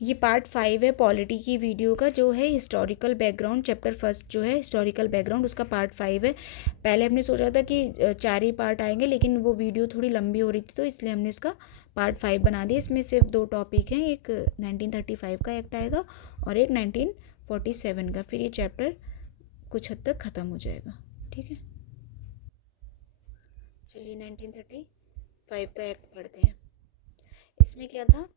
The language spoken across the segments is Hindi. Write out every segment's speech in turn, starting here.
ये पार्ट 5 है पॉलिटी की वीडियो का, जो है हिस्टोरिकल बैकग्राउंड। चैप्टर फर्स्ट जो है हिस्टोरिकल बैकग्राउंड, उसका पार्ट 5 है। पहले हमने सोचा था कि 4 ही पार्ट आएंगे, लेकिन वो वीडियो थोड़ी लंबी हो रही थी, तो इसलिए हमने इसका पार्ट 5 बना दिया। इसमें सिर्फ 2 टॉपिक हैं, एक 1935 का एक्ट आएगा और एक 1947 का। फिर ये चैप्टर कुछ हद तक ख़त्म हो जाएगा। ठीक है, चलिए 1935 का एक्ट पढ़ते हैं। इसमें क्या था,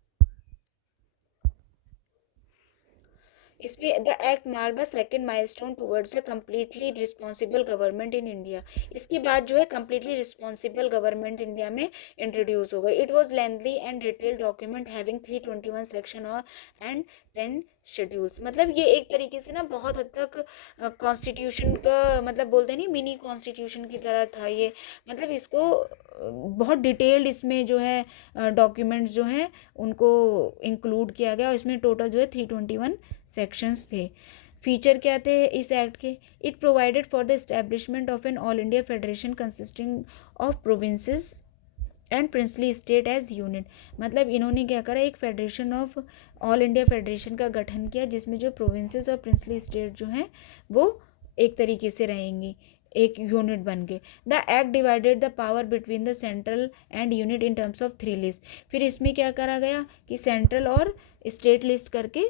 इसमें the act mark the second milestone towards a completely responsible government in India. इसके बाद जो है कम्प्लीटली रिस्पॉन्सिबल गवर्नमेंट इंडिया में इंट्रोड्यूस हो गई। It was lengthy and detailed document having 321 section और एंड 10 शेड्यूल्स। मतलब ये एक तरीके से ना बहुत हद तक कॉन्स्टिट्यूशन का, मतलब बोलते नहीं, मिनी कॉन्स्टिट्यूशन की तरह था ये। मतलब इसको बहुत डिटेल्ड इसमें जो है डॉक्यूमेंट्स जो हैं उनको इंक्लूड किया गया, और इसमें टोटल जो है 321 सेक्शंस थे। फीचर क्या थे इस एक्ट के? It provided for the establishment of an all India federation consisting of provinces and princely state as unit. मतलब इन्होंने क्या करा, एक federation of all India federation का गठन किया, जिसमें जो प्रोविंसेस और प्रिंसली स्टेट जो हैं वो एक तरीके से रहेंगी, एक यूनिट बन के। The act divided the power between the central and unit in terms of 3 list. फिर इसमें क्या करा गया कि सेंट्रल और स्टेट लिस्ट करके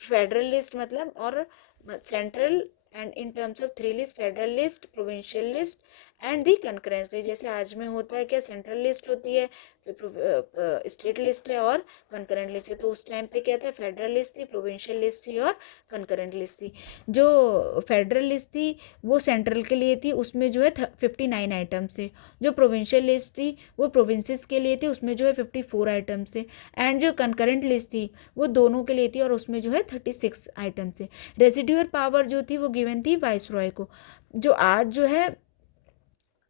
फेडरल लिस्ट, मतलब और central and in terms of 3 list, federal list, provincial list and the concurrence list. जैसे आज में होता है क्या, सेंट्रल लिस्ट होती है, फिर स्टेट लिस्ट है और कंकरेंट लिस्ट है। तो उस टाइम पे क्या था, फेडरल लिस्ट थी, प्रोविंशियल लिस्ट थी और कंकरेंट लिस्ट थी। जो फेडरल लिस्ट थी वो सेंट्रल के लिए थी, उसमें जो है 59 आइटम्स थे। जो प्रोविंशियल लिस्ट थी वो प्रोविंसेस के लिए थी, उसमें जो है 54 आइटम्स थे। एंड जो कंकरेंट लिस्ट थी वो दोनों के लिए थी और उसमें जो है 36 आइटम्स थे। रेसिड्यूअल पावर जो थी वो गिवन थी वाइसरॉय को। जो आज जो है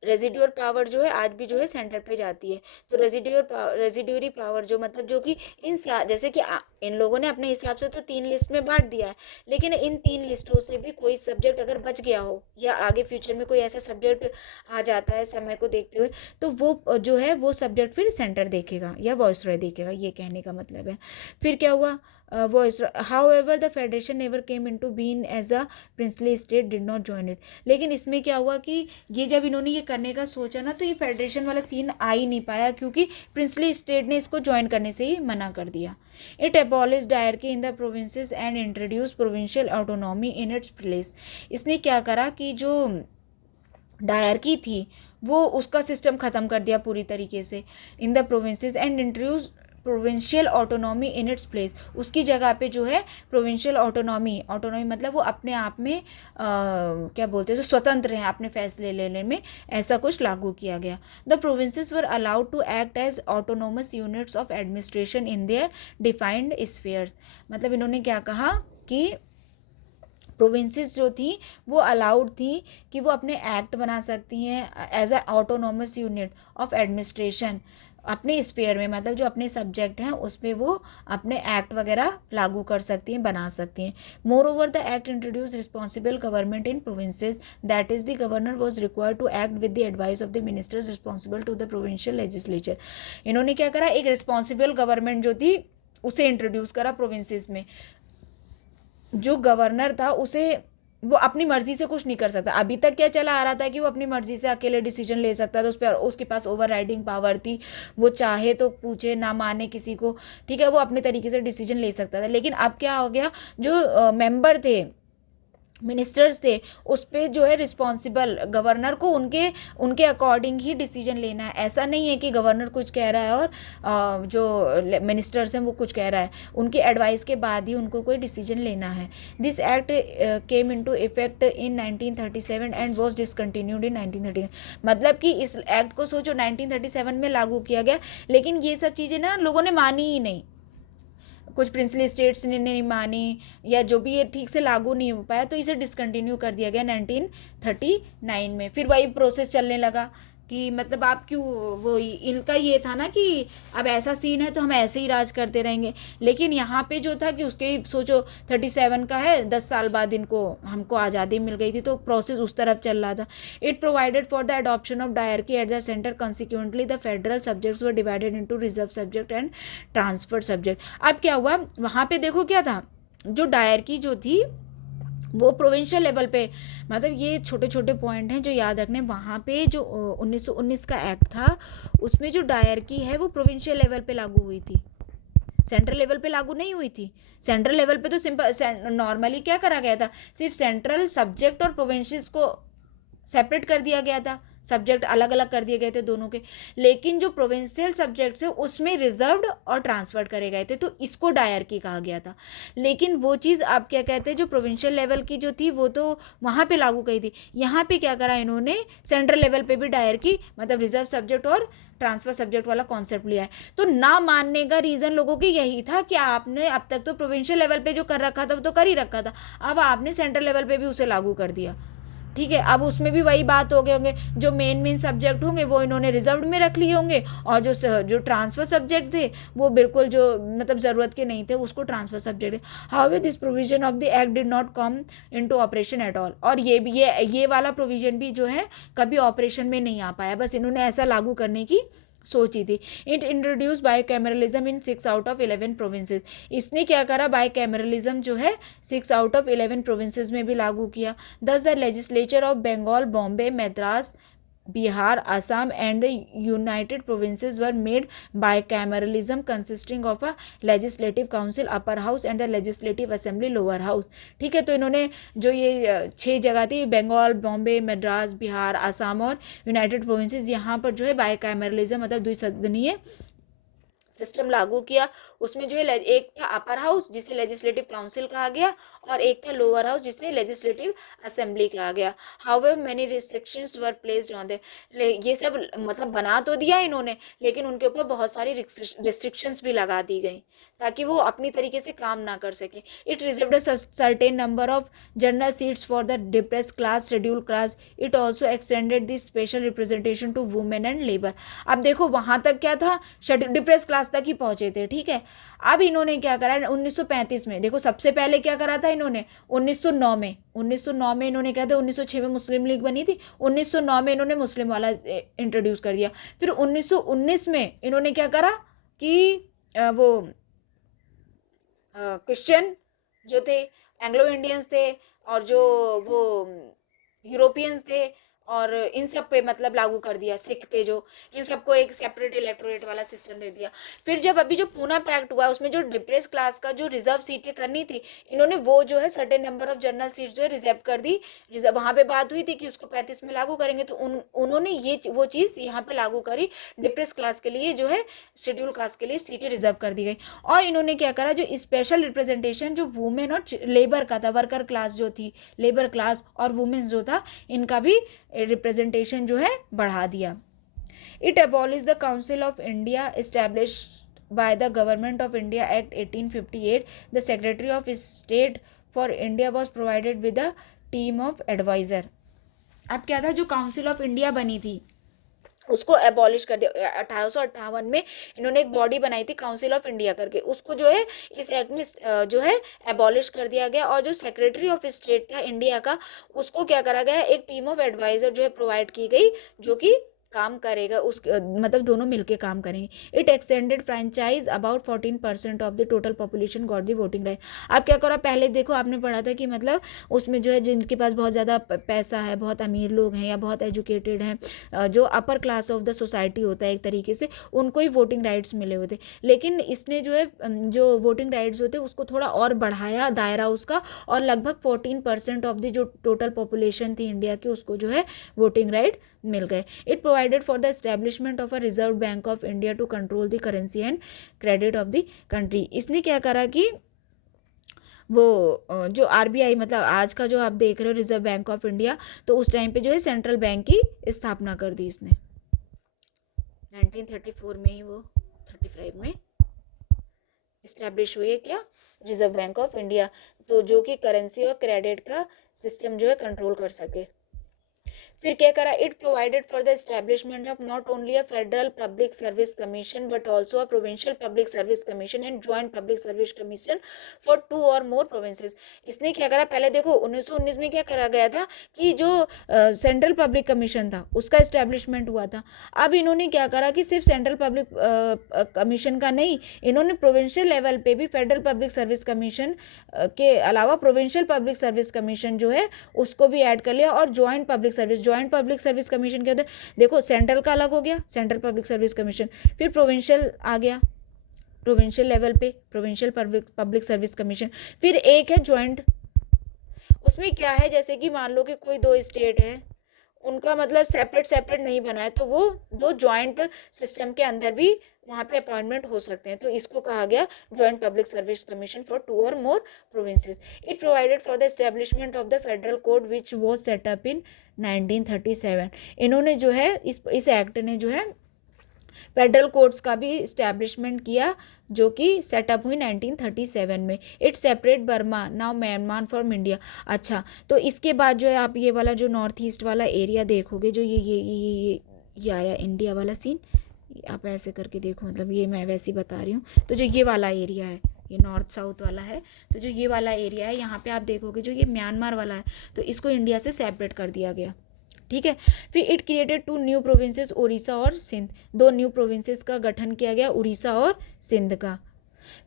रेजिडुअल पावर जो है आज भी जो है सेंटर पे जाती है। तो रेजिड्यूरी पावर जो, मतलब जो कि जैसे कि इन लोगों ने अपने हिसाब से तो 3 लिस्ट में बांट दिया है, लेकिन इन 3 लिस्टों से भी कोई सब्जेक्ट अगर बच गया हो या आगे फ्यूचर में कोई ऐसा सब्जेक्ट आ जाता है समय को देखते हुए, तो वो जो है वो सब्जेक्ट फिर सेंटर देखेगा या वॉइसरॉय देखेगा, ये कहने का मतलब है। फिर क्या हुआ, however the federation never came into being as a princely state did not join it। लेकिन इसमें क्या हुआ कि ये जब इन्होंने ये करने का सोचा ना, तो ये फेडरेशन वाला सीन आ ही नहीं पाया, क्योंकि प्रिंसली स्टेट ने इसको ज्वाइन करने से ही मना कर दिया। It abolish dyarchy in the provinces and introduce provincial autonomy in its place. इसने क्या करा कि जो डायरकी थी वो उसका सिस्टम ख़त्म कर दिया पूरी तरीके से in the provinces and introduce provincial autonomy in its place. उसकी जगह पे जो है प्रोविंशियल ऑटोनॉमी मतलब वो अपने आप में क्या बोलते हैं, जो स्वतंत्र हैं अपने फैसले लेने में, ऐसा कुछ लागू किया गया। The provinces were allowed to act as autonomous units of administration in their defined spheres. मतलब इन्होंने क्या कहा कि प्रोविंसेस जो थी वो अलाउड थी कि वो अपने एक्ट बना सकती हैं as a autonomous unit of administration अपने स्फीयर में, मतलब जो अपने सब्जेक्ट हैं उसमें वो अपने एक्ट वगैरह लागू कर सकती हैं, बना सकती हैं। Moreover the act introduce responsible government in provinces, that is the governor was required to act with the advice of the ministers responsible to the provincial legislature. इन्होंने क्या करा, एक रिस्पॉन्सिबल गवर्नमेंट जो थी उसे इंट्रोड्यूस करा प्रोविंसेस में। जो गवर्नर था उसे, वो अपनी मर्जी से कुछ नहीं कर सकता। अभी तक क्या चला आ रहा था कि वो अपनी मर्जी से अकेले डिसीजन ले सकता था, उस पर उसके पास ओवर राइडिंग पावर थी, वो चाहे तो पूछे ना माने किसी को, ठीक है, वो अपने तरीके से डिसीजन ले सकता था। लेकिन अब क्या हो गया, जो मेंबर थे, मिनिस्टर्स थे, उस पर जो है रिस्पॉन्सिबल गवर्नर को उनके उनके अकॉर्डिंग ही डिसीजन लेना है। ऐसा नहीं है कि गवर्नर कुछ कह रहा है और जो मिनिस्टर्स हैं वो कुछ कह रहा है, उनके एडवाइस के बाद ही उनको कोई डिसीजन लेना है। This act came into effect in 1937 and was discontinued in 1939। मतलब कि इस एक्ट को सोचो 1937 में लागू किया गया, लेकिन ये सब चीज़ें ना लोगों ने मानी ही नहीं। कुछ प्रिंसली स्टेट्स ने नहीं मानी, या जो भी ये ठीक से लागू नहीं हो पाया, तो इसे डिसकंटिन्यू कर दिया गया 1939 में। फिर वही प्रोसेस चलने लगा कि मतलब आप क्यों, वो इनका ये था ना कि अब ऐसा सीन है तो हम ऐसे ही राज करते रहेंगे। लेकिन यहाँ पे जो था कि उसके सोचो 37 का है, 10 साल बाद इनको हमको आज़ादी मिल गई थी, तो प्रोसेस उस तरफ चल रहा था। It provided for the adoption of dyarchy at the centre, consequently the federal subjects were divided into reserve subject and transfer subject. अब क्या हुआ वहाँ पे, देखो क्या था, जो डायरकी जो थी वो प्रोविंशियल लेवल पे, मतलब ये छोटे छोटे पॉइंट हैं जो याद रखने। वहाँ पे जो 1919 का एक्ट था उसमें जो डायरकी है वो प्रोविंशियल लेवल पे लागू हुई थी, सेंट्रल लेवल पे लागू नहीं हुई थी। सेंट्रल लेवल पे तो सिंपल नॉर्मली क्या करा गया था, सिर्फ सेंट्रल सब्जेक्ट और प्रोविंसेस को सेपरेट कर दिया गया था, सब्जेक्ट अलग अलग कर दिए गए थे दोनों के। लेकिन जो प्रोविंशियल सब्जेक्ट्स है उसमें रिजर्व्ड और ट्रांसफर्ड करे गए थे, तो इसको डायरकी कहा गया था। लेकिन वो चीज़ आप क्या कहते हैं, जो प्रोविंशियल लेवल की जो थी वो तो वहाँ पे लागू की थी। यहाँ पे क्या करा इन्होंने, सेंट्रल लेवल पे भी डायरकी मतलब रिजर्व सब्जेक्ट और ट्रांसफर सब्जेक्ट वाला कॉन्सेप्ट लिया है। तो ना मानने का रीज़न लोगों की यही था कि आपने अब तक तो प्रोविंशियल लेवल पे जो कर रखा था वो तो कर ही रखा था, अब आपने सेंट्रल लेवल पे भी उसे लागू कर दिया। ठीक है, अब उसमें भी वही बात हो गए होंगे, जो मेन सब्जेक्ट होंगे वो इन्होंने रिजर्व में रख लिए होंगे, और जो ट्रांसफर सब्जेक्ट थे वो बिल्कुल जो मतलब ज़रूरत के नहीं थे उसको transfer subject. However this provision of the act did not come into operation at all. और ये भी ये वाला प्रोविजन भी जो है कभी ऑपरेशन में नहीं आ पाया, बस इन्होंने ऐसा लागू करने की सोची थी। It introduce bicameralism in 6 out of 11 provinces. इसने क्या करा, बायोकैमरलिज्म जो है 6 आउट ऑफ 11 प्रोविंसेस में भी लागू किया। Thus, the legislature of Bengal, Bombay, Madras, Bihar, Assam, and the United Provinces were made bicameralism, consisting of a legislative council, upper house, and the legislative assembly, lower house। ठीक है, तो इन्होंने जो ये 6 जगह थी, बंगाल, बॉम्बे, मद्रास, बिहार, आसाम और यूनाइटेड प्रोविंसेस, यहाँ पर जो है बाइकैमरलिज्म मतलब द्विसदनीय सिस्टम लागू किया। उसमें जो है एक था अपर हाउस जिसे लेजिस्लेटिव काउंसिल कहा गया, और एक था लोअर हाउस जिसे लेजिस्लेटिव असेंबली कहा गया। However many restrictions were placed on they. ये सब मतलब बना तो दिया इन्होंने, लेकिन उनके ऊपर बहुत सारी रिस्ट्रिक्शंस भी लगा दी गई ताकि वो अपनी तरीके से काम ना कर सके। It reserved a certain number of general seats for the depress class, schedule class. It also extended this special representation to women and labour. अब देखो वहां तक क्या था, डिप्रेस क्लास तक ही पहुंचे थे। ठीक है, अब इन्होंने क्या करा 1935 में, देखो सबसे पहले क्या करा था इन्होंने 1909 में इन्होंने क्या था, 1906 में मुस्लिम लीग बनी थी, 1909 में इन्होंने मुस्लिम वाला इंट्रोड्यूस कर दिया। फिर 1919 में इन्होंने क्या करा कि वो क्रिश्चियन जो थे, एंग्लो इंडियंस थे, और जो वो यूरोपियंस थे, और इन सब पे मतलब लागू कर दिया। सिख थे जो, इन सबको एक सेपरेट इलेक्टोरेट वाला सिस्टम दे दिया। फिर जब अभी जो पूना पैक्ट हुआ उसमें जो डिप्रेस क्लास का जो रिजर्व सीटें करनी थी, इन्होंने वो जो है certain number of general seat जो है रिजर्व कर दी। रिजर्व वहाँ पे बात हुई थी कि उसको 35 में लागू करेंगे, तो उन्होंने ये वो चीज़ यहाँ पे लागू करी। डिप्रेस क्लास के लिए जो है, शेड्यूल कास्ट के लिए सीटें रिजर्व कर दी गई। और इन्होंने क्या करा, जो स्पेशल रिप्रेजेंटेशन जो वुमेन और लेबर का था, वर्कर क्लास जो थी, लेबर क्लास और वुमेन्स जो था, इनका भी रिप्रेजेंटेशन जो है बढ़ा दिया। It abolish the council of India establish by the government of India act 1858। The secretary of state for India was provided with a team of adviser. अब क्या था, जो काउंसिल ऑफ इंडिया बनी थी उसको एबॉलिश कर दिया। 1858 में इन्होंने एक बॉडी बनाई थी काउंसिल ऑफ इंडिया करके, उसको जो है इस एक्ट में जो है एबॉलिश कर दिया गया। और जो सेक्रेटरी ऑफ स्टेट था इंडिया का, उसको क्या करा गया, एक टीम ऑफ एडवाइजर जो है प्रोवाइड की गई, जो कि काम करेगा उस मतलब दोनों मिलके काम करेंगे। It extended franchise about 14% of the total population got the voting right. अब क्या करा, पहले देखो आपने पढ़ा था कि मतलब उसमें जो है जिनके पास बहुत ज़्यादा पैसा है, बहुत अमीर लोग हैं या बहुत एजुकेटेड हैं, जो upper class of the society होता है एक तरीके से, उनको ही वोटिंग राइट्स मिले हुए थे। लेकिन इसने जो है जो वोटिंग राइट्स होते उसको थोड़ा और बढ़ाया दायरा उसका, और लगभग 14% ऑफ द जो टोटल पॉपुलेशन थी इंडिया की उसको जो है वोटिंग राइट मिल गए। It provided for the establishment of a Reserve Bank of India to control the currency and credit of the country. इसने क्या करा कि वो जो आरबीआई मतलब आज का जो आप देख रहे हो रिजर्व बैंक ऑफ इंडिया, तो उस टाइम पे जो है सेंट्रल बैंक की स्थापना कर दी इसने 1934 में ही, वो 35 में इस्टेब्लिश हुई है क्या, रिजर्व बैंक ऑफ इंडिया, तो जो कि करेंसी और क्रेडिट का सिस्टम जो है कंट्रोल कर सके। फिर क्या करा, it provided for the establishment of not only a federal public service commission but also a provincial public service commission and joint public service commission for 2 और मोर प्रोविंसेस। इसने क्या करा, पहले देखो 1919 में क्या करा गया था कि जो सेंट्रल पब्लिक कमीशन था उसका एस्टेब्लिशमेंट हुआ था। अब इन्होंने क्या करा कि सिर्फ सेंट्रल पब्लिक कमीशन का नहीं, इन्होंने प्रोविंशियल लेवल पे भी फेडरल पब्लिक सर्विस कमीशन के अलावा प्रोविंशियल पब्लिक सर्विस कमीशन जो है उसको भी ऐड कर लिया। और ज्वाइंट पब्लिक सर्विस कमीशन क्या होता है, देखो सेंट्रल का अलग हो गया सेंट्रल पब्लिक सर्विस कमीशन, फिर प्रोविंशियल आ गया, प्रोविंशियल लेवल पे प्रोविंशियल पब्लिक सर्विस कमीशन, फिर एक है ज्वाइंट। उसमें क्या है, जैसे कि मान लो कि कोई दो स्टेट है, उनका मतलब सेपरेट नहीं बना है, तो वो दो ज्वाइंट सिस्टम के अंदर भी वहाँ पे अपॉइंटमेंट हो सकते हैं, तो इसको कहा गया joint public service commission for 2 और more provinces. It provided for the establishment of the federal code which was set up in 1937। इन्होंने जो है इस एक्ट ने जो है फेडरल कोर्ट्स का भी इस्टेब्लिशमेंट किया जो कि सेटअप हुई 1937 में। It separate Burma now Myanmar from India. अच्छा, तो इसके बाद जो है आप ये वाला जो नॉर्थ ईस्ट वाला एरिया देखोगे, जो ये आया इंडिया वाला सीन, आप ऐसे करके देखो, मतलब ये मैं वैसे ही बता रही हूँ। तो जो ये वाला एरिया है, ये नॉर्थ साउथ वाला है, तो जो ये वाला एरिया है यहाँ पे आप देखोगे जो ये म्यांमार वाला है, तो इसको इंडिया से सेपरेट कर दिया गया, ठीक है। फिर it created 2 new provinces, Orissa और सिंध, 2 न्यू प्रोविंसेस का गठन किया गया, उड़ीसा और सिंध का।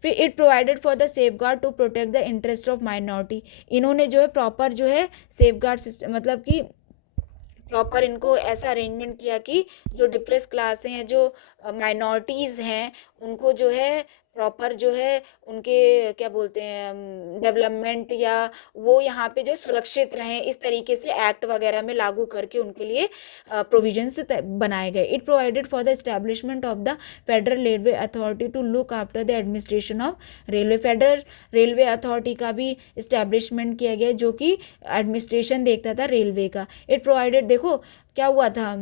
फिर it provided for the safeguard to protect the interest of minority. इन्होंने जो है प्रॉपर जो है सेफ गार्ड सिस्टम, मतलब कि प्रॉपर इनको ऐसा अरेंजमेंट किया कि जो डिप्रेस क्लास हैं, जो माइनॉरिटीज़ हैं, उनको जो है प्रॉपर जो है उनके क्या बोलते हैं डेवलपमेंट, या वो यहाँ पे जो सुरक्षित रहें, इस तरीके से एक्ट वगैरह में लागू करके उनके लिए प्रोविजंस बनाए गए। It provided for the establishment of the federal railway authority to look after the administration of railway. Federal railway authority का भी इस्टेब्लिशमेंट किया गया जो कि एडमिनिस्ट्रेशन देखता था रेलवे का। इट प्रोवाइडेड, देखो क्या हुआ था,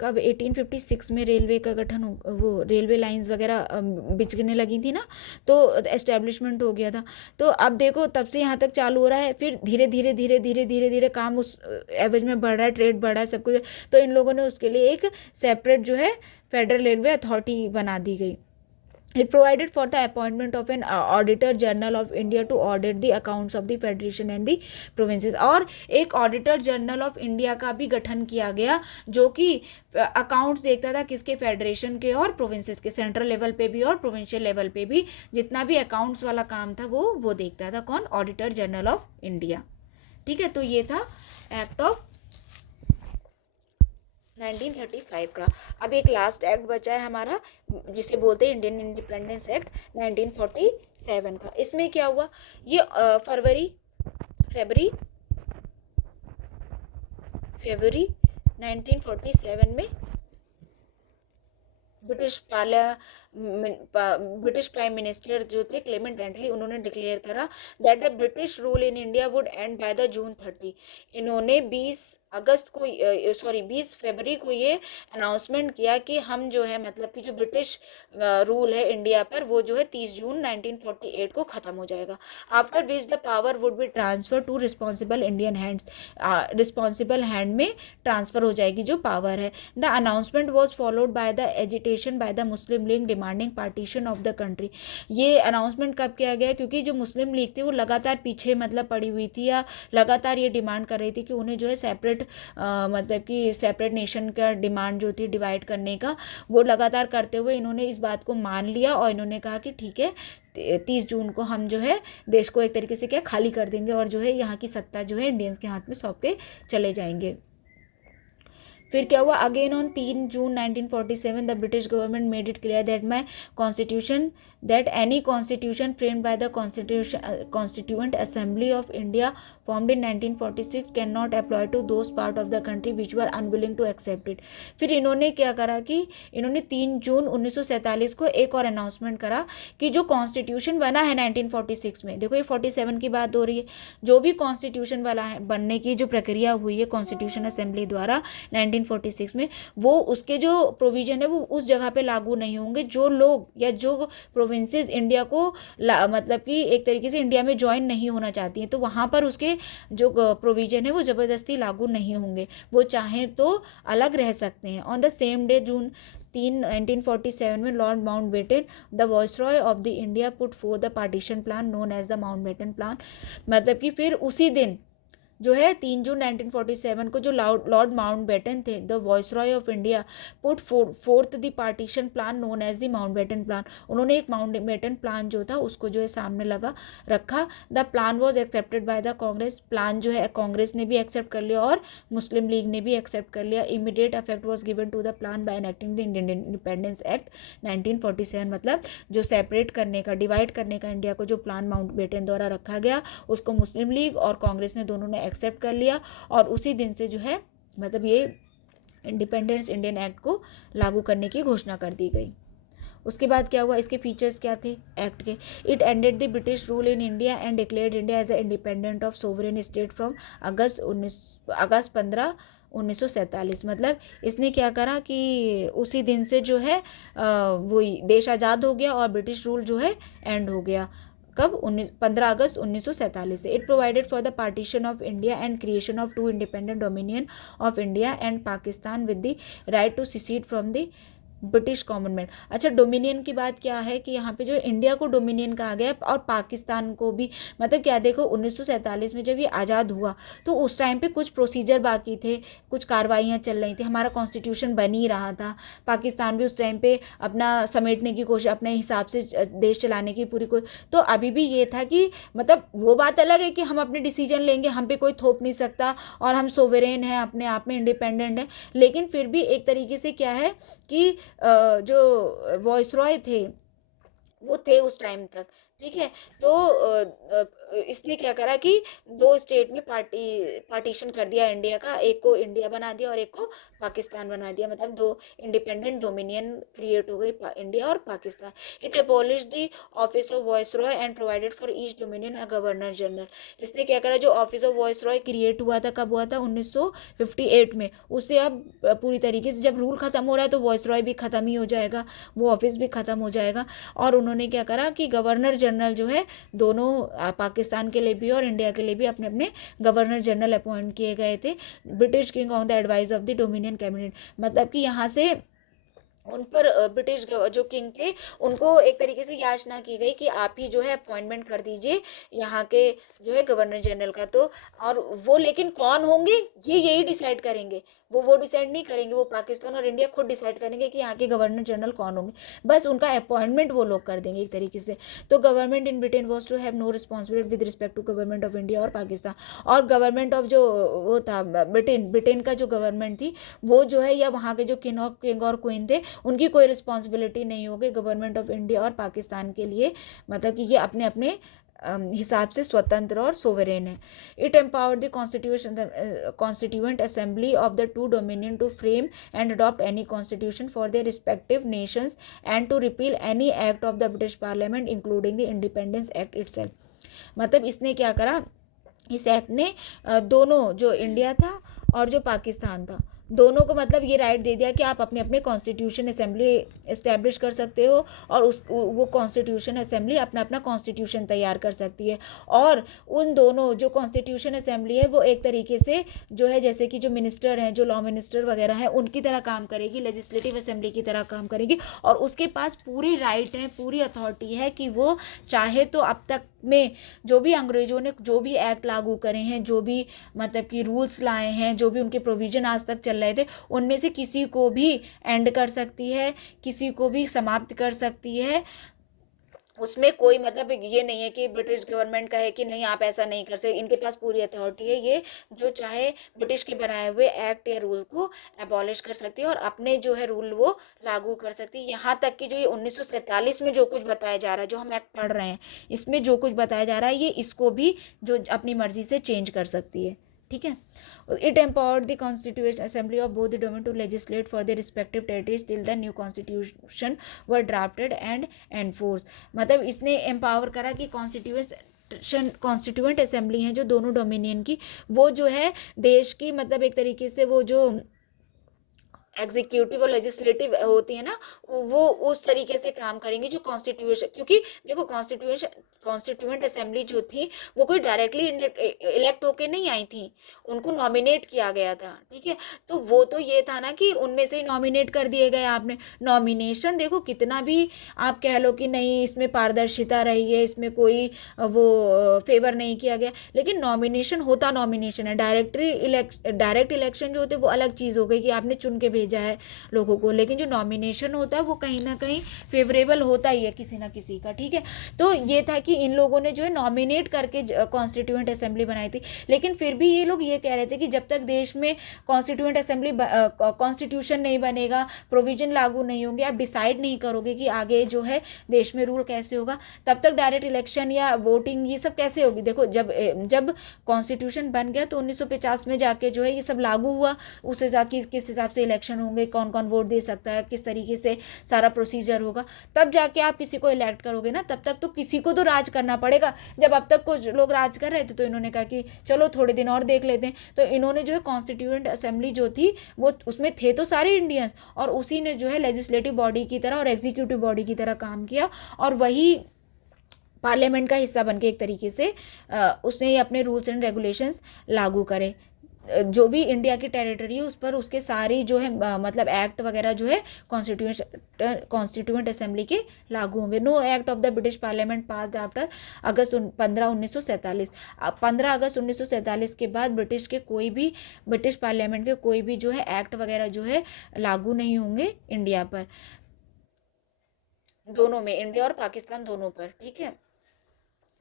कब 1856 में रेलवे का गठन, वो रेलवे लाइंस वगैरह बिछने लगी थी ना, तो एस्टेब्लिशमेंट हो गया था। तो अब देखो तब से यहाँ तक चालू हो रहा है, फिर धीरे धीरे काम उस एवज में बढ़ रहा है, ट्रेड बढ़ रहा है, सब कुछ। तो इन लोगों ने उसके लिए एक सेपरेट जो है फेडरल रेलवे अथॉरिटी बना दी गई। It provided for the appointment of an Auditor General of India to audit the accounts of the Federation and the provinces। और एक Auditor General of India का भी गठन किया गया जो कि अकाउंट्स देखता था किसके, फेडरेशन के और प्रोविंसेस के, सेंट्रल लेवल पे भी और प्रोविंशियल लेवल पे भी, जितना भी अकाउंट्स वाला काम था वो देखता था कौन, ऑडिटर जनरल ऑफ इंडिया, ठीक है। तो ये था एक्ट ऑफ 1935 का। अब एक लास्ट एक्ट बचा है हमारा जिसे बोलते हैं इंडियन इंडिपेंडेंस एक्ट 1947 का। इसमें क्या हुआ, ये फरवरी 1947 में ब्रिटिश प्राइम मिनिस्टर जो थे क्लेमेंट एटली, उन्होंने डिक्लेयर करा that the British rule in India would and by the June 30। इन्होंने 20 फरवरी को ये अनाउंसमेंट किया कि हम जो है मतलब कि जो ब्रिटिश रूल है इंडिया पर वो जो है 30 जून 1948 को ख़त्म हो जाएगा। After which the power would be transfer to responsible Indian hands, responsible hand में ट्रांसफ़र हो जाएगी जो पावर है। The announcement was followed by the agitation by the Muslim League demanding partition of the country. ये अनाउंसमेंट कब किया गया, क्योंकि जो मुस्लिम लीग थी वो लगातार पीछे मतलब पड़ी हुई थी, या लगातार ये डिमांड कर रही थी कि उन्हें जो है सेपरेट मतलब कि सेपरेट नेशन का डिमांड जो थी डिवाइड करने का, वो लगातार करते हुए इन्होंने इस बात को मान लिया और इन्होंने कहा कि ठीक है 30 जून को हम जो है देश को एक तरीके से क्या खाली कर देंगे और जो है यहाँ की सत्ता जो है इंडियंस के हाथ में सौंप के चले जाएंगे। फिर क्या हुआ, again on 3 June 1947 the British government made it clear that my constitution that any constitution framed by the constituent assembly of India formed in 1946 cannot apply to those part of the country which were unwilling to accept it। फिर इन्होंने क्या करा कि इन्होंने 3 जून 1947 को एक और अनाउंसमेंट करा कि जो कॉन्स्टिट्यूशन बना है 1946 में, देखो ये 47 की बात हो रही है, जो भी कॉन्स्टिट्यूशन वाला है बनने की जो प्रक्रिया हुई है कॉन्स्टिट्यूशन असेंबली द्वारा 1946 में, वो उसके जो प्रोविजन है वो उस जगह पे लागू नहीं होंगे जो लोग या जो प्रोविंसेस इंडिया को मतलब कि एक तरीके से इंडिया में ज्वाइन नहीं होना चाहती हैं, तो वहाँ पर उसके जो प्रोविजन है वो ज़बरदस्ती लागू नहीं होंगे, वो चाहें तो अलग रह सकते हैं। On the same day June 1947 में Lord Mountbatten the viceroy of the India put for the partition plan known as the Mountbatten plan. मतलब कि फिर उसी दिन जो है 3 जून 1947 को जो लॉर्ड माउंटबेटन थे the viceroy of India put forth the partition plan known as the Mountbatten plan, उन्होंने एक माउंटबेटन प्लान जो था उसको जो है सामने लगा रखा। The plan was accepted by the Congress, plan जो है कांग्रेस ने भी एक्सेप्ट कर लिया और मुस्लिम लीग ने भी एक्सेप्ट कर लिया। Immediate effect was given to the plan by enacting the Indian Independence Act 1947, मतलब जो सेपरेट करने का, डिवाइड करने का इंडिया को जो प्लान माउंटबेटन द्वारा रखा गया उसको मुस्लिम लीग और कांग्रेस ने दोनों ने एक्सेप्ट कर लिया, और उसी दिन से जो है मतलब ये इंडिपेंडेंस इंडियन एक्ट को लागू करने की घोषणा कर दी गई। उसके बाद क्या हुआ, इसके फीचर्स क्या थे एक्ट के। It ended the British rule in India and declared India as a independent of sovereign state from August 15 1947। मतलब इसने क्या करा कि उसी दिन से जो है वही देश आज़ाद हो गया और ब्रिटिश रूल जो है एंड हो गया। कब? 15 अगस्त 1947 से। It provided for the partition of India and creation of 2 independent dominion of India and Pakistan with the right to secede from the British Commonwealth. अच्छा, डोमिनियन की बात क्या है कि यहाँ पे जो इंडिया को डोमिनियन कहा गया और पाकिस्तान को भी, मतलब क्या देखो 1947 में जब ये आज़ाद हुआ तो उस टाइम पे कुछ प्रोसीजर बाकी थे, कुछ कार्रवाइयाँ चल रही थी, हमारा कॉन्स्टिट्यूशन बन ही रहा था। पाकिस्तान भी उस टाइम पे अपना समेटने की कोशिश, अपने हिसाब से देश चलाने की पूरी कोशिश, तो अभी भी ये था कि मतलब वो बात अलग है कि हम अपने डिसीजन लेंगे, हम पे कोई थोप नहीं सकता और हम सोवरेन हैं, अपने आप में इंडिपेंडेंट हैं, लेकिन फिर भी एक तरीके से क्या है कि जो वॉइसरॉय थे वो थे उस टाइम तक, ठीक है। तो इसने क्या करा कि 2 स्टेट में पार्टीशन कर दिया इंडिया का, एक को इंडिया बना दिया और एक को पाकिस्तान बना दिया, मतलब 2 इंडिपेंडेंट डोमिनियन क्रिएट हो गई, इंडिया और Pakistan. It abolish the office of viceroy and provided for each dominion a governor general. इसने क्या करा, जो ऑफिस ऑफ वॉइसरॉय क्रिएट हुआ था, कब हुआ था? 1958 में। उससे अब पूरी तरीके से जब रूल खत्म हो रहा है तो वॉइसरॉय भी खत्म ही हो जाएगा, वो ऑफिस भी खत्म हो जाएगा। और उन्होंने क्या करा कि गवर्नर जनरल जो है दोनों पाकिस्तान के लिए भी और इंडिया के लिए भी अपने अपने गवर्नर जनरल अपॉइंट किए गए थे, British king on the advice of the dominion cabinet. मतलब कि यहाँ से उन पर ब्रिटिश जो किंग थे उनको एक तरीके से याचना की गई कि आप ही जो है अपॉइंटमेंट कर दीजिए यहाँ के जो है गवर्नर जनरल का। तो और वो लेकिन कौन होंगे ये यही डिसाइड करेंगे, वो डिसाइड नहीं करेंगे, वो पाकिस्तान और इंडिया खुद डिसाइड करेंगे कि यहाँ के गवर्नर जनरल कौन होंगे, बस उनका अपॉइंटमेंट वो लोग कर देंगे एक तरीके से। तो government in Britain was to have no responsibility with respect to government of India और पाकिस्तान। और गवर्नमेंट ऑफ जो वो था ब्रिटेन का जो गवर्नमेंट थी वो जो है, या वहाँ के जो किंग और क्वीन थे उनकी कोई रिस्पॉन्सिबिलिटी नहीं होगी गवर्नमेंट ऑफ इंडिया और पाकिस्तान के लिए, मतलब कि ये अपने अपने हिसाब से स्वतंत्र और सोवरेन है। It empowered the constituent assembly of the 2 dominion to frame and adopt any constitution for their respective nations and to repeal any act of the British parliament including the independence act itself. मतलब इसने क्या करा, इस एक्ट ने दोनों जो इंडिया था और जो पाकिस्तान था दोनों को मतलब ये राइट दे दिया कि आप अपने अपने कॉन्स्टिट्यूशन असेंबली इस्टेब्लिश कर सकते हो और वो कॉन्स्टिट्यूशन असेंबली अपना अपना कॉन्स्टिट्यूशन तैयार कर सकती है। और उन दोनों जो कॉन्स्टिट्यूशन असेंबली है वो एक तरीके से जो है जैसे कि जो मिनिस्टर हैं, जो लॉ मिनिस्टर वगैरह हैं, उनकी तरह काम करेगी, लेजिस्लेटिव असेंबली की तरह काम करेगी और उसके पास पूरी राइट है, पूरी अथॉरिटी है कि वो चाहे तो अब तक में जो भी अंग्रेजों ने जो भी एक्ट लागू करे हैं, जो भी मतलब कि रूल्स लाए हैं, जो भी उनके प्रोविजन आज तक चल रहे थे, उनमें से किसी को भी एंड कर सकती है, किसी को भी समाप्त कर सकती है। उसमें कोई मतलब ये नहीं है कि ब्रिटिश गवर्नमेंट का है कि नहीं आप ऐसा नहीं कर सकते, इनके पास पूरी अथॉरिटी है, ये जो चाहे ब्रिटिश के बनाए हुए एक्ट या रूल को एबॉलिश कर सकती है और अपने जो है रूल वो लागू कर सकती है। यहाँ तक कि जो ये 1947 में जो कुछ बताया जा रहा है, जो हम एक्ट पढ़ रहे हैं, इसमें जो कुछ बताया जा रहा है ये इसको भी जो अपनी मर्जी से चेंज कर सकती है, ठीक है। It empowered the Constituent Assembly of both the domain to legislate for their respective territories till the new constitution were drafted and enforced। मतलब इसने एम्पावर करा कि कॉन्स्टिट्यूएंट असेंबली हैं जो दोनों डोमिनियन की, वो जो है देश की मतलब एक तरीके से वो जो एग्जीक्यूटिव और लेजिस्लेटिव होती है ना, वो उस तरीके से काम करेंगे जो कॉन्स्टिट्यूशन, क्योंकि देखो कॉन्स्टिट्यूएंट असेंबली जो थी वो कोई डायरेक्टली इलेक्ट होके नहीं आई थी, उनको नॉमिनेट किया गया था, ठीक है। तो वो तो ये था ना कि उनमें से ही नॉमिनेट कर दिए गए आपने। नॉमिनेशन देखो कितना भी आप कह लो कि नहीं इसमें पारदर्शिता रही है, इसमें कोई वो फेवर नहीं किया गया, लेकिन नॉमिनेशन होता नॉमिनेशन है। डायरेक्ट इलेक्शन जो होते हैं वो अलग चीज़ हो गई कि आपने चुन के भेजा है लोगों को, लेकिन जो नॉमिनेशन होता है वो कहीं ना कहीं फेवरेबल होता ही है किसी ना किसी का, ठीक है। तो ये था कि इन लोगों ने जो है नॉमिनेट करके कॉन्स्टिट्यूएंट असेंबली बनाई थी, लेकिन फिर भी ये लोग ये कह रहे थे कि जब तक देश में कॉन्स्टिट्यूएंट असेंबली कॉन्स्टिट्यूशन नहीं बनेगा, प्रोविजन लागू नहीं होंगे, आप डिसाइड नहीं करोगे कि आगे जो है देश में रूल कैसे होगा, तब तक डायरेक्ट इलेक्शन या वोटिंग ये सब कैसे होगी। देखो जब कॉन्स्टिट्यूशन बन गया तो 1950 में जाके जो है ये सब लागू हुआ, उस हिसाब की किस हिसाब से इलेक्शन होंगे, कौन कौन वोट दे सकता है, किस तरीके से सारा प्रोसीजर होगा, तब जाके आप किसी को इलेक्ट करोगे ना। तब तक तो किसी को तो राज करना पड़ेगा। जब अब तक कुछ लोग राज कर रहे थे तो इन्होंने कहा कि चलो थोड़े दिन और देख लेते हैं, तो इन्होंने जो है कॉन्स्टिट्यूएंट असेंबली जो थी वो उसमें थे तो सारे इंडियंस, और उसी ने जो है लेजिस्लेटिव बॉडी की तरह और एग्जीक्यूटिव बॉडी की तरह काम किया, और वही पार्लियामेंट का हिस्सा बन के एक तरीके से उसने अपने रूल्स एंड रेगुलेशंस लागू करे। जो भी इंडिया की टेरिटरी है उस पर उसके सारी जो है मतलब एक्ट वगैरह जो है कॉन्स्टिट्यूएंट असेंबली के लागू होंगे। No act of the British parliament passed after August 15 1947। 15 अगस्त 1947 के बाद ब्रिटिश पार्लियामेंट के कोई भी जो है एक्ट वगैरह जो है लागू नहीं होंगे इंडिया पर, दोनों में, इंडिया और पाकिस्तान दोनों पर, ठीक है।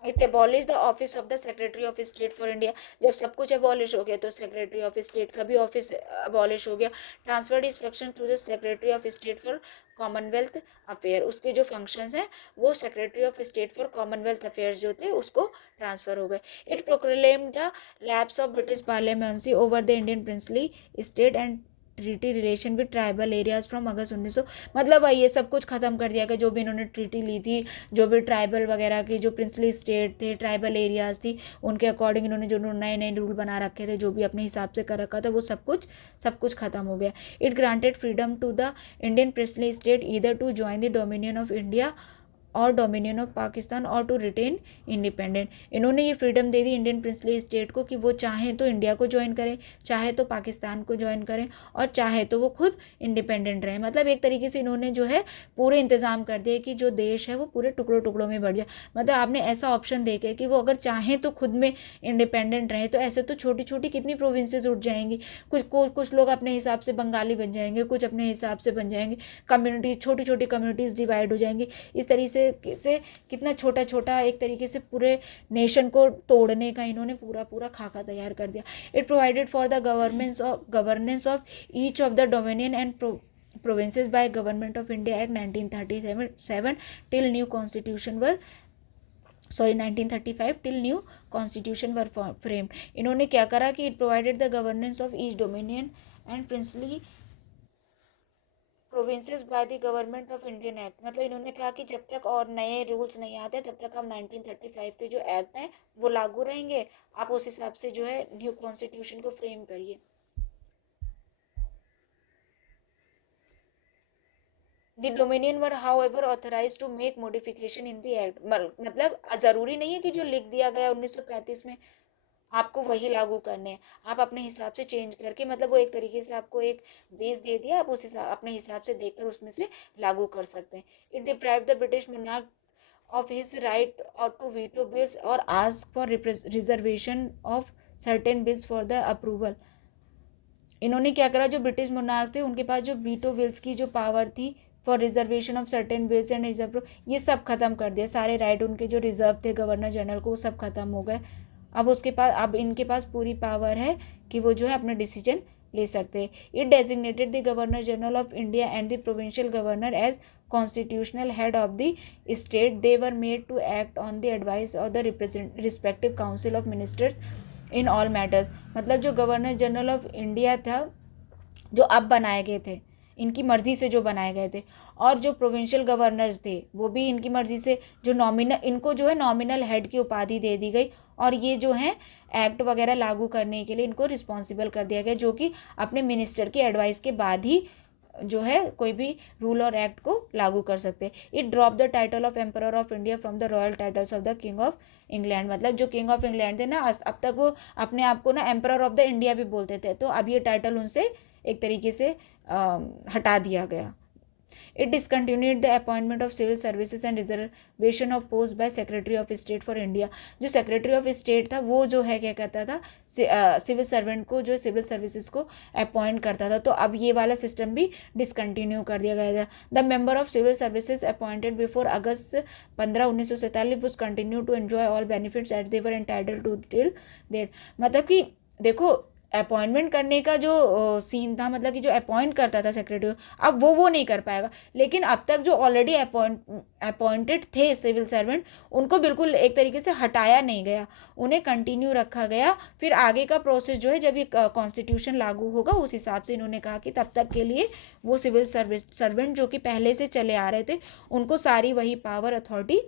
It abolish the office of the secretary of state for India. जब सब कुछ एबॉलिश हो गया तो सेक्रेटरी ऑफ स्टेट का भी ऑफिस एबॉलिश हो गया। Transferred is function to the secretary of state for Commonwealth affair. उसके जो फंक्शंस हैं वो secretary of state for Commonwealth affairs जो थे उसको ट्रांसफर हो गए। It proclaim the lapse of British paramountcy over the Indian princely state and treaty relation with tribal areas from August 1900। मतलब ये सब कुछ खत्म कर दिया कि जो भी इन्होंने ट्रीटी ली थी, जो भी ट्राइबल वगैरह की जो प्रिंसली स्टेट थे, ट्राइबल एरियाज थी, उनके अकॉर्डिंग इन्होंने जो नए नए रूल बना रखे थे, जो भी अपने हिसाब से कर रखा था, वो सब कुछ खत्म हो गया। It granted freedom to the Indian princely state either to join the dominion of India और डोमिनियन ऑफ पाकिस्तान और टू रिटेन इंडिपेंडेंट। इन्होंने ये फ्रीडम दे दी इंडियन प्रिंसली स्टेट को कि वो चाहे तो इंडिया को ज्वाइन करें, चाहे तो पाकिस्तान को ज्वाइन करें, और चाहे तो वो खुद इंडिपेंडेंट रहें। मतलब एक तरीके से इन्होंने जो है पूरे इंतज़ाम कर दिए कि जो देश है वो पूरे टुकड़ों टुकड़ों में बढ़ जाए। मतलब आपने ऐसा ऑप्शन दे के कि वो अगर चाहें तो खुद में इंडिपेंडेंट रहें, तो ऐसे तो छोटी छोटी कितनी प्रोविंसेस उठ जाएंगी। कुछ लोग अपने हिसाब से बंगाली बन जाएंगे, कुछ अपने हिसाब से बन जाएंगे, कम्युनिटी छोटी छोटी कम्युनिटीज़ डिवाइड हो जाएंगी। इस तरीके से कितना छोटा छोटा एक तरीके से पूरे नेशन को तोड़ने का इन्होंने पूरा पूरा खाका तैयार कर दिया। It provided for the governance of each of the dominion and provinces by government of India Act 1937 till new constitution were 1935 till new constitution were framed। इन्होंने क्या करा कि it provided the governance of each dominion and princely provinces bye the government of Indian act. मतलब इन्होंने कहा कि जब तक और नए रूल्स नहीं आते तब तक हम 1935 के जो एक्ट हैं वो लागू रहेंगे, आप उस हिसाब से जो है न्यू कॉन्स्टिट्यूशन को फ्रेम करिए। The dominion were however authorize to make modification in the act. मतलब ज़रूरी नहीं है कि जो लिख दिया गया 1935 में आपको वही लागू करने हैं, आप अपने हिसाब से चेंज करके, मतलब वो एक तरीके से आपको एक बेस दे दिया, आप उस हिसाब अपने हिसाब से देखकर उसमें से लागू कर सकते हैं। It deprive the British monarch of his right और टू वीटो बिल्स और ask for reservation of certain bills for the approval. इन्होंने क्या करा, जो ब्रिटिश मोनार्क थे उनके पास जो वीटो बिल्स की जो पावर थी for reservation of certain bills and reserve, ये सब खत्म कर दिया। सारे राइट उनके जो रिजर्व थे गवर्नर जनरल को, वो सब खत्म हो गए। अब इनके पास पूरी पावर है कि वो जो है अपना डिसीजन ले सकते हैं। It designated the governor general of India and the provincial governor as constitutional head of the state. They were made to act on the advice of the respective council of ministers in all matters. मतलब जो गवर्नर जनरल ऑफ इंडिया था, जो अब बनाए गए थे, इनकी मर्ज़ी से जो बनाए गए थे, और जो प्रोविंशियल गवर्नर्स थे वो भी इनकी मर्ज़ी से, जो इनको जो है नॉमिनल हेड की उपाधि दे दी गई, और ये जो है एक्ट वगैरह लागू करने के लिए इनको रिस्पॉन्सिबल कर दिया गया, जो कि अपने मिनिस्टर की एडवाइस के बाद ही जो है कोई भी रूल और एक्ट को लागू कर सकते हैं। It drop the title of emperor of India from the royal titles of the king of England. मतलब जो किंग ऑफ इंग्लैंड थे ना, अब तक वो अपने आप को ना एम्परर ऑफ द इंडिया भी बोलते थे, तो अब ये टाइटल उनसे एक तरीके से हटा दिया गया। It discontinued the appointment of civil services and reservation of post by Secretary of State for India। जो सेक्रेटरी ऑफ स्टेट था वो जो है क्या कहता था, सिविल सर्वेंट को जो सिविल सर्विसेज को अपॉइंट करता था, तो अब ये वाला सिस्टम भी डिसकंटिन्यू कर दिया गया था। The member of civil services appointed before August 15, 1947 would continue to enjoy all benefits as they were entitled to till date. मतलब कि देखो, अपॉइंटमेंट करने का जो सीन था, मतलब कि जो अपॉइंट करता था सेक्रेटरी, अब वो नहीं कर पाएगा। लेकिन अब तक जो ऑलरेडी अपॉइंटेड थे सिविल सर्वेंट, उनको बिल्कुल एक तरीके से हटाया नहीं गया, उन्हें कंटिन्यू रखा गया। फिर आगे का प्रोसेस जो है, जब ये कॉन्स्टिट्यूशन लागू होगा, उस हिसाब से इन्होंने कहा कि तब तक के लिए वो सिविल सर्वेंट जो कि पहले से चले आ रहे थे, उनको सारी वही पावर अथॉरिटी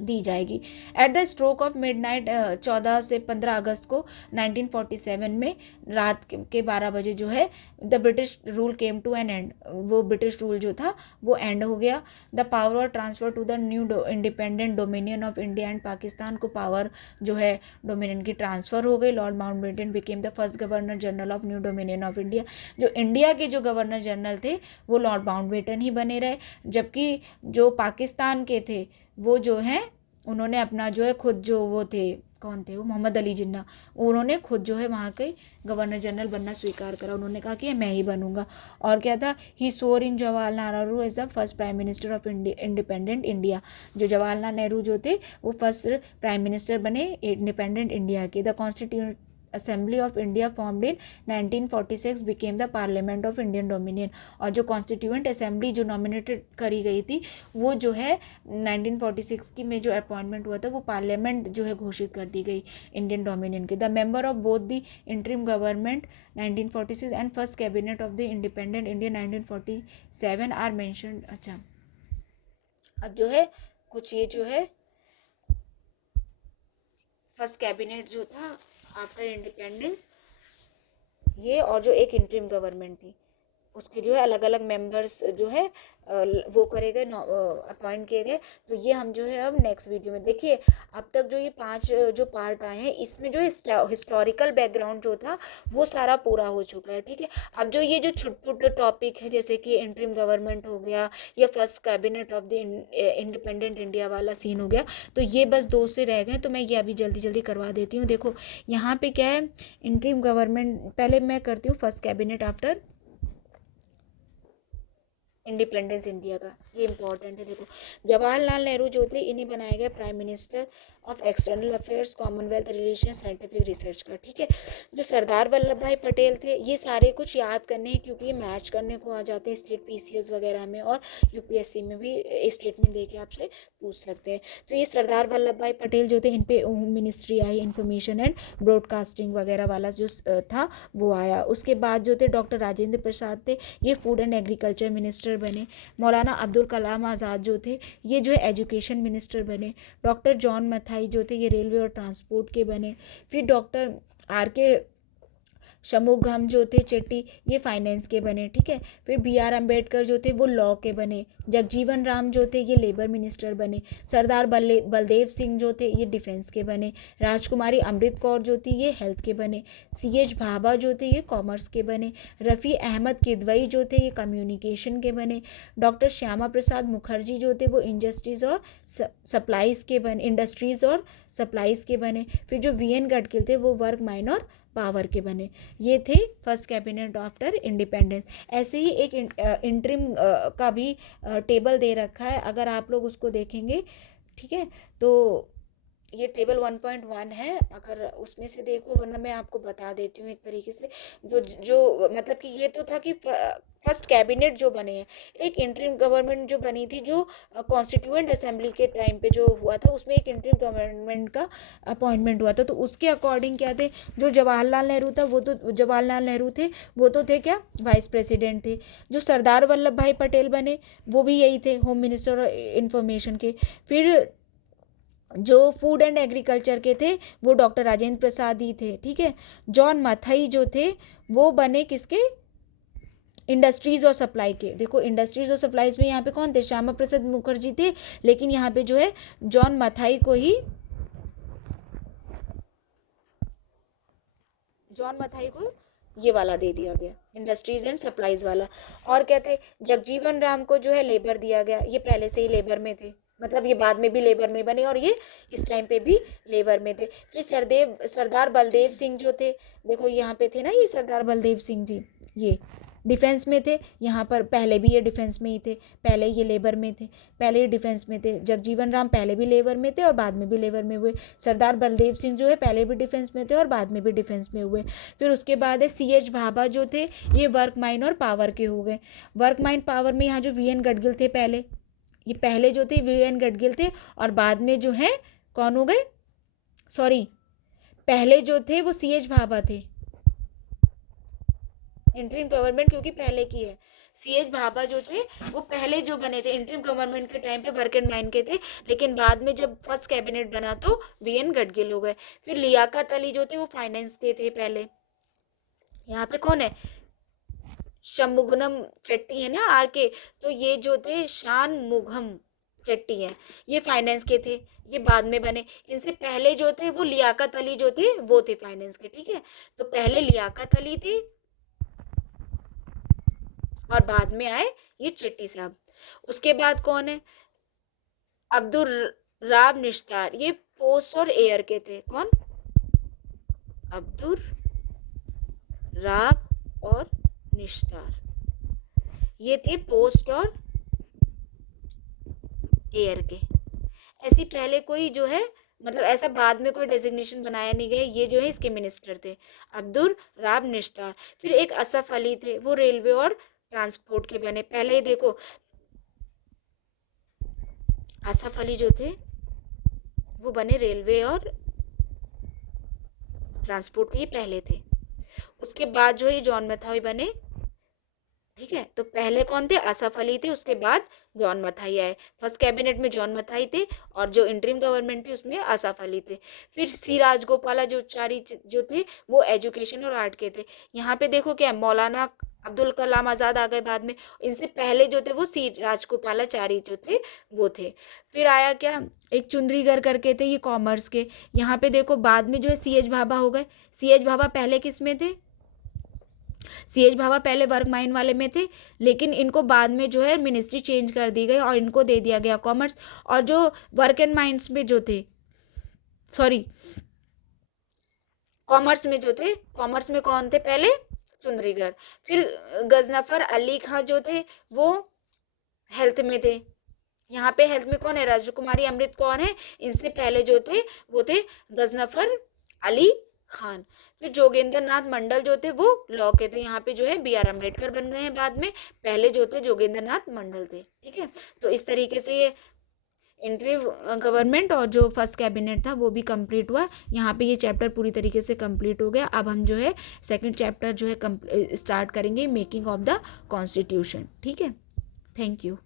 दी जाएगी। At the stroke of midnight 14 से 15 अगस्त को 1947 में रात के 12 बजे जो है the British rule came to an end. वो ब्रिटिश रूल जो था वो एंड हो गया। द पावर और transfer to the new independent dominion of India and Pakistan को पावर जो है डोमिनियन की ट्रांसफ़र हो गई। Lord Mountbatten became the first governor general of new dominion of India. जो इंडिया के जो गवर्नर जनरल थे वो लॉर्ड माउंटबेटन ही बने रहे, जबकि जो पाकिस्तान के थे वो जो हैं उन्होंने अपना जो है खुद जो वो थे, कौन थे वो, मोहम्मद अली जिन्ना, उन्होंने खुद जो है वहाँ के गवर्नर जनरल बनना स्वीकार करा। उन्होंने कहा कि मैं ही बनूंगा। और क्या था, he swore in Jawaharlal Nehru as the first prime minister of independent India. जो जवाहरलाल नेहरू जो थे वो फर्स्ट प्राइम मिनिस्टर बने इंडिपेंडेंट इंडिया के। The constituent assembly of India formed in 1946 became the parliament of Indian dominion. और जो कॉन्स्टिट्यूएंट असेंबली जो नॉमिनेटेड करी गई थी वो जो है 1946 की में जो अपॉइंटमेंट हुआ था वो पार्लियामेंट जो है घोषित कर दी गई इंडियन डोमिनियन के। The member of both the interim government 1946 and first cabinet of the independent India 1947 are mentioned. अच्छा, अब जो है कुछ ये जो है फर्स्ट कैबिनेट जो था आफ्टर इंडिपेंडेंस, ये और जो एक इंटरिम गवर्नमेंट थी उसके जो है अलग अलग मेंबर्स जो है वो करे गए, अपॉइंट किए गए। तो ये हम जो है अब नेक्स्ट वीडियो में देखिए। अब तक जो ये 5 जो पार्ट आए हैं इसमें जो हिस्टोरिकल बैकग्राउंड जो था वो सारा पूरा हो चुका है, ठीक है। अब जो ये जो छुटपुट टॉपिक है जैसे कि इंटरिम गवर्नमेंट हो गया या first cabinet of the independent India वाला सीन हो गया, तो ये बस 2 से रह गए, तो मैं ये अभी जल्दी जल्दी करवा देती हूँ। देखो यहाँ पे क्या है, इंटरिम गवर्नमेंट पहले मैं करती हूँ first cabinet after independence India का, ये इंपॉर्टेंट है। देखो जवाहरलाल नेहरू जो थे इन्हें बनाया गया prime minister of external affairs, Commonwealth relation, scientific research का, ठीक है। जो सरदार वल्लभ भाई पटेल थे, ये सारे कुछ याद करने हैं क्योंकि ये मैच करने को आ जाते हैं स्टेट पीसीएस वगैरह में और यूपीएससी में भी स्टेटमेंट दे के आपसे पूछ सकते हैं। तो ये सरदार वल्लभ भाई पटेल जो थे इन पे home ministry I, information and broadcasting वगैरह वाला जो था वो आया। उसके बाद जो थे डॉक्टर राजेंद्र प्रसाद थे, ये फूड एंड एग्रीकल्चर मिनिस्टर बने। मौलाना अब्दुल कलाम आज़ाद जो थे ये जो है एजुकेशन मिनिस्टर बने। डॉक्टर जॉन मथाई जो थे ये रेलवे और ट्रांसपोर्ट के बने। फिर डॉक्टर आर के शमुगम जो थे चेट्टी ये फाइनेंस के बने, ठीक है। फिर बी आर अम्बेडकर जो थे वो लॉ के बने। जगजीवन राम जो थे ये लेबर मिनिस्टर बने। सरदार बलदेव सिंह जो थे ये डिफेंस के बने। राजकुमारी अमृत कौर जो थी ये हेल्थ के बने। CH भाभा जो थे ये कॉमर्स के बने। रफ़ी अहमद किदवई जो थे ये कम्युनिकेशन के बने। डॉक्टर श्यामा प्रसाद मुखर्जी जो थे वो इंडस्ट्रीज़ और सप्लाईज़ के बने, इंडस्ट्रीज़ और सप्लाईज़ के बने। फिर जो VN गडकरी थे वो वर्क, माइन और पावर के बने। ये थे फर्स्ट कैबिनेट आफ्टर इंडिपेंडेंस। ऐसे ही एक इंटरिम का भी टेबल दे रखा है, अगर आप लोग उसको देखेंगे, ठीक है। तो ये टेबल 1.1 है, अगर उसमें से देखो, वरना मैं आपको बता देती हूँ एक तरीके से। जो मतलब कि ये तो था कि फर्स्ट कैबिनेट जो बने हैं, एक इंटरिम गवर्नमेंट जो बनी थी जो कॉन्स्टिट्यूएंट असेंबली के टाइम पे जो हुआ था उसमें एक इंटरिम गवर्नमेंट का अपॉइंटमेंट हुआ था। तो उसके अकॉर्डिंग क्या थे, जो जवाहरलाल नेहरू था वो तो जवाहरलाल नेहरू थे वो तो थे क्या, वाइस प्रेसिडेंट थे। जो सरदार वल्लभ भाई पटेल बने वो भी यही थे, होम मिनिस्टर और इंफॉर्मेशन के। फिर जो फूड एंड एग्रीकल्चर के थे वो डॉक्टर राजेंद्र प्रसाद ही थे, ठीक है। जॉन मथाई जो थे वो बने किसके, इंडस्ट्रीज और सप्लाई के, देखो इंडस्ट्रीज और सप्लाईज में यहाँ पे कौन थे, श्यामा प्रसाद मुखर्जी थे, लेकिन यहाँ पे जो है जॉन मथाई को ये वाला दे दिया गया, इंडस्ट्रीज एंड सप्लाईज वाला। और कहते जगजीवन राम को जो है लेबर दिया गया, ये पहले से ही लेबर में थे, मतलब ये बाद में भी लेबर में बने और ये इस टाइम पे भी लेबर में थे। फिर सरदार बलदेव सिंह जो थे, देखो यहाँ पे थे ना ये सरदार बलदेव सिंह जी, ये डिफेंस में थे, यहाँ पर पहले भी ये डिफेंस में ही थे, पहले ये लेबर में थे, पहले ये डिफेंस में थे। जगजीवन राम पहले भी लेबर में थे और बाद में भी लेबर में हुए। सरदार बलदेव सिंह जो है पहले भी डिफेंस में थे और बाद में भी डिफेंस में हुए। फिर उसके बाद है CH भाभा जो थे, ये वर्क माइन और पावर के हो गए। वर्क माइन पावर में यहाँ जो VN गडगिल थे पहले, ये पहले जो थे VN गडगिल थे और बाद में जो है कौन हो गए, सॉरी पहले जो थे वो CH भाभा थे। इंटरिम गवर्नमेंट क्योंकि पहले की है, CH भाभा जो थे वो पहले जो बने थे इंटरिम गवर्नमेंट के टाइम पे वर्क एंड माइन के थे, लेकिन बाद में जब फर्स्ट कैबिनेट बना तो VN गडगिल हो गए। फिर लियाकत अली जो थे वो फाइनेंस के थे पहले। यहाँ पे कौन है, शमुगनम चट्टी है ना RK, तो ये जो थे शान मुगम चट्टी हैं, ये फाइनेंस के थे, ये बाद में बने। इनसे पहले जो थे वो लियाकत अली जो थे वो थे फाइनेंस के, ठीक है। तो पहले लियाकत अली थे और बाद में आए ये चट्टी साहब। उसके बाद कौन है, अब्दुल राब निश्तार, ये पोस्ट और एयर के थे। कौन, अब्दुल राब और निश्तार, ये थे पोस्ट और एयर के। ऐसी पहले कोई जो है मतलब ऐसा बाद में कोई डेजिग्नेशन बनाया नहीं गया, ये जो है इसके मिनिस्टर थे अब्दुल राब निश्तार। फिर एक असफ अली थे, वो रेलवे और ट्रांसपोर्ट के बने। पहले ही देखो असफ अली जो थे वो बने रेलवे और ट्रांसपोर्ट के, ये पहले थे। उसके बाद जो है जॉन मथाई बने, ठीक है। तो पहले कौन थे, असफ अली थे, उसके बाद जॉन मथाई आए। फर्स्ट कैबिनेट में जॉन मथाई थे और जो इंटरिम गवर्नमेंट थी उसमें असफ अली थे। फिर C राजगोपालाचारी जो थे वो एजुकेशन और आर्ट के थे। यहाँ पे देखो क्या, मौलाना अब्दुल कलाम आज़ाद आ गए बाद में, इनसे पहले जो थे वो C राजगोपालाचारी जो थे वो थे। फिर आया क्या, एक चुंद्रीगर करके थे, ये कॉमर्स के। यहाँ पे देखो बाद में जो है CH भाभा हो गए। CH भाभा पहले किस में थे, CH भाभा पहले वर्क माइन वाले में थे, लेकिन इनको बाद में जो है मिनिस्ट्री चेंज कर दी गई और इनको दे दिया गया कॉमर्स। और जो वर्क एंड माइंस में जो थे, सॉरी कॉमर्स में जो थे, कॉमर्स में कौन थे पहले, चुंद्रीगर। फिर गजनफर अली खां जो थे वो हेल्थ में थे। यहाँ पे हेल्थ में कौन है, राजकुमारी अमृत कौर है, इनसे पहले जो थे वो थे गजनफर अली खान। फिर जोगेंद्र नाथ मंडल जो थे वो लॉ के थे। यहाँ पे जो है BR अम्बेडकर बन गए हैं बाद में, पहले जो थे जोगेंद्र नाथ मंडल थे, ठीक है। तो इस तरीके से ये इंटरिम गवर्नमेंट और जो फर्स्ट कैबिनेट था वो भी कंप्लीट हुआ। यहाँ पे ये चैप्टर पूरी तरीके से कंप्लीट हो गया। अब हम जो है सेकंड चैप्टर जो है स्टार्ट करेंगे, मेकिंग ऑफ द कॉन्स्टिट्यूशन, ठीक है। Thank you.